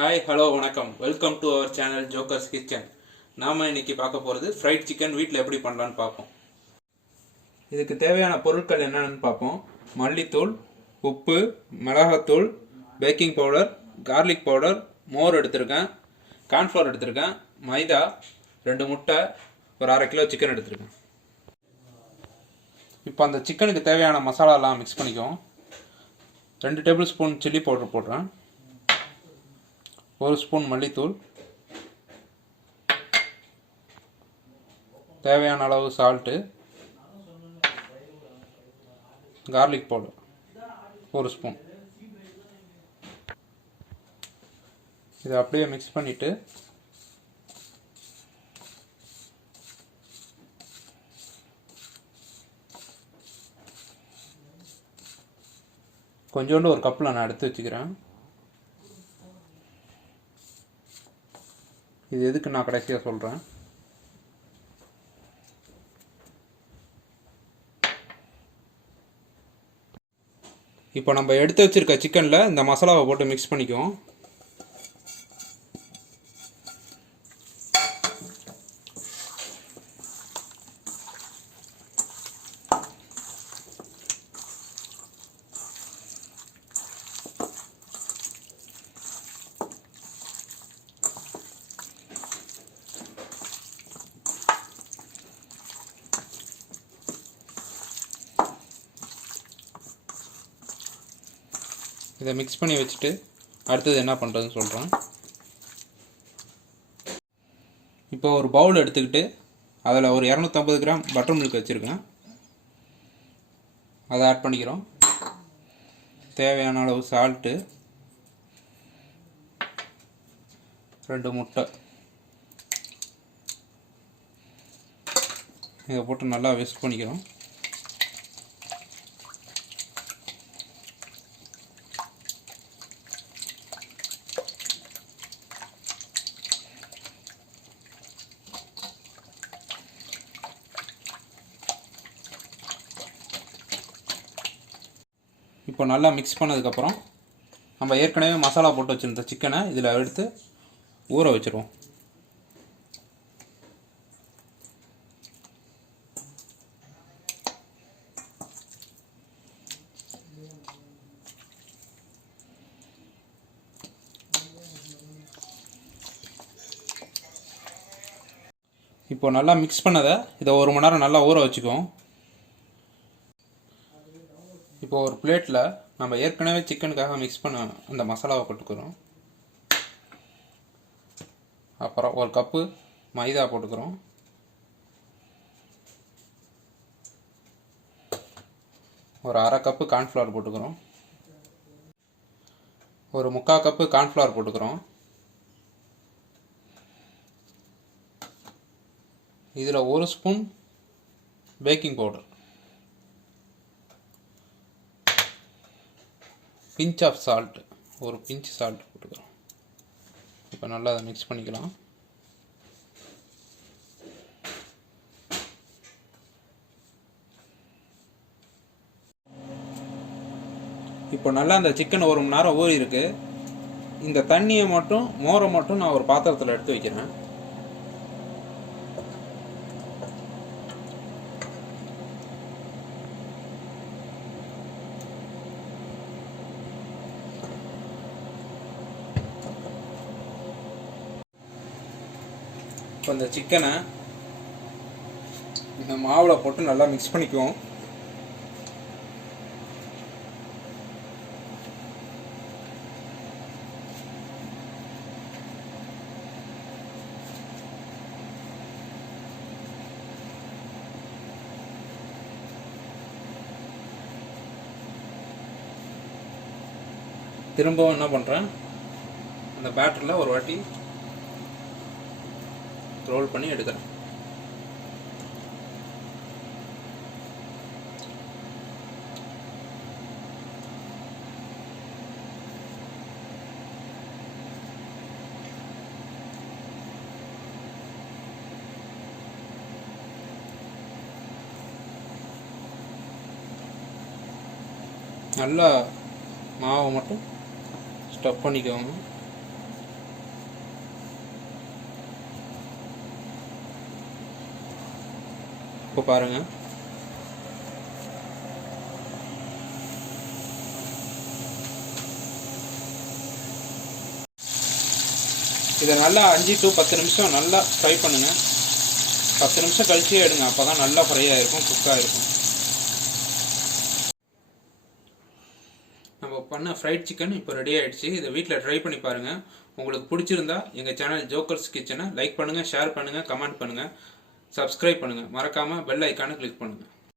Hi hello வணக்கம். Welcome to our channel jokers kitchen. நாம் இன்னைக்கு பார்க்க போகிறது ஃப்ரைட் சிக்கன் வீட்டில் எப்படி பண்ணலான்னு பார்ப்போம். இதுக்கு தேவையான பொருட்கள் என்னென்னு பார்ப்போம். மல்லித்தூள், உப்பு, மிளகாத்தூள், பேக்கிங் பவுடர், கார்லிக் பவுடர், மோர் எடுத்திருக்கேன், கார்ன்ஃப்ளவர் எடுத்திருக்கேன், மைதா, 2 முட்டை, ஒரு 1/2 கிலோ சிக்கன் எடுத்திருக்கேன். இப்போ அந்த சிக்கனுக்கு தேவையான மசாலாலாம் மிக்ஸ் பண்ணிக்குவோம். 2 டேபிள் ஸ்பூன் சில்லி பவுடர் போடுறேன், 1 ஸ்பூன் மல்லித்தூள், தேவையான அளவு சால்ட்டு, கார்லிக் பவுடர் 1 ஸ்பூன். இதை அப்படியே மிக்ஸ் பண்ணிவிட்டு கொஞ்சோண்டு ஒரு கப்பில் நான் எடுத்து வச்சுக்கிறேன். இது எதுக்கு நான் கடைசியாக சொல்கிறேன். இப்போ நம்ம எடுத்து வச்சுருக்க சிக்கனில் இந்த மசாலாவை போட்டு மிக்ஸ் பண்ணிக்குவோம். இதை மிக்ஸ் பண்ணி வச்சுட்டு அடுத்தது என்ன பண்ணுறதுன்னு சொல்கிறேன். இப்போ ஒரு பவுல் எடுத்துக்கிட்டு அதில் ஒரு 250 கிராம் பட்டர் மில்க் வச்சுருக்கேன். அதை ஆட் பண்ணிக்கிறோம். தேவையான அளவு சால்ட்டு, 2 முட்டை, இதை போட்டு நல்லா மிக்ஸ் பண்ணிக்கிறோம். இப்போ நல்லா மிக்ஸ் பண்ணதுக்கப்புறம் நம்ம ஏற்கனவே மசாலா போட்டு வச்சுருந்த சிக்கனை இதில் எடுத்து ஊற வச்சுருவோம். இப்போ நல்லா மிக்ஸ் பண்ணதை இதை 1 மணி நேரம் நல்லா ஊற வச்சுக்குவோம். இப்போ ஒரு பிளேட்டில் நம்ம ஏற்கனவே சிக்கனுக்காக மிக்ஸ் பண்ண அந்த மசாலாவை போட்டுக்கிறோம். அப்புறம் 1 கப்பு மைதா போட்டுக்கிறோம். ஒரு 1/2 கப்பு கார்ன்ஃப்ளவர் போட்டுக்கிறோம். ஒரு 3/4 கப்பு கார்ன்ஃப்ளவர் போட்டுக்கிறோம். இதில் 1 spoon baking powder, pinch of salt, ஒரு பிஞ்ச் சால்ட் போட்டுக்கிறோம். இப்போ நல்லா அதை மிக்ஸ் பண்ணிக்கலாம். இப்போ நல்லா அந்த சிக்கன் 1 மணி நேரம் ஊறி இருக்கு. இந்த தண்ணியை மட்டும், மோரை மட்டும் நான் ஒரு பாத்திரத்தில் எடுத்து வைக்கிறேன். இப்போ இந்த சிக்கனை இந்த மாவில் போட்டு நல்லா மிக்ஸ் பண்ணிக்குவோம். திரும்பவும் என்ன பண்ணுறேன், அந்த பேட்டரில் ஒரு வாட்டி ரோல் பண்ணி எடுக்கிறேன். நல்லா மாவை மட்டும் ஸ்டஃப் பண்ணிக்கோங்க. இப்போ பாருங்கள், இதை நல்லா 5 to 10 நிமிஷம் நல்லா ஃப்ரை பண்ணுங்கள். 10 நிமிஷம் கழிச்சே எடுங்க, அப்போ தான் நல்லா ஃப்ரை ஆகிருக்கும், குக்காக இருக்கும். நம்ம பண்ண ஃப்ரைட் சிக்கன் இப்போ ரெடி ஆகிடுச்சு. இதை வீட்டில் ட்ரை பண்ணி பாருங்கள். உங்களுக்கு பிடிச்சிருந்தா எங்கள் சேனல் ஜோக்கர்ஸ் கிச்சனை லைக் பண்ணுங்கள், ஷேர் பண்ணுங்கள், கமெண்ட் பண்ணுங்கள், சப்ஸ்கிரைப் பண்ணுங்கள். மறக்காமல் பெல் ஐக்கானை கிளிக் பண்ணுங்கள்.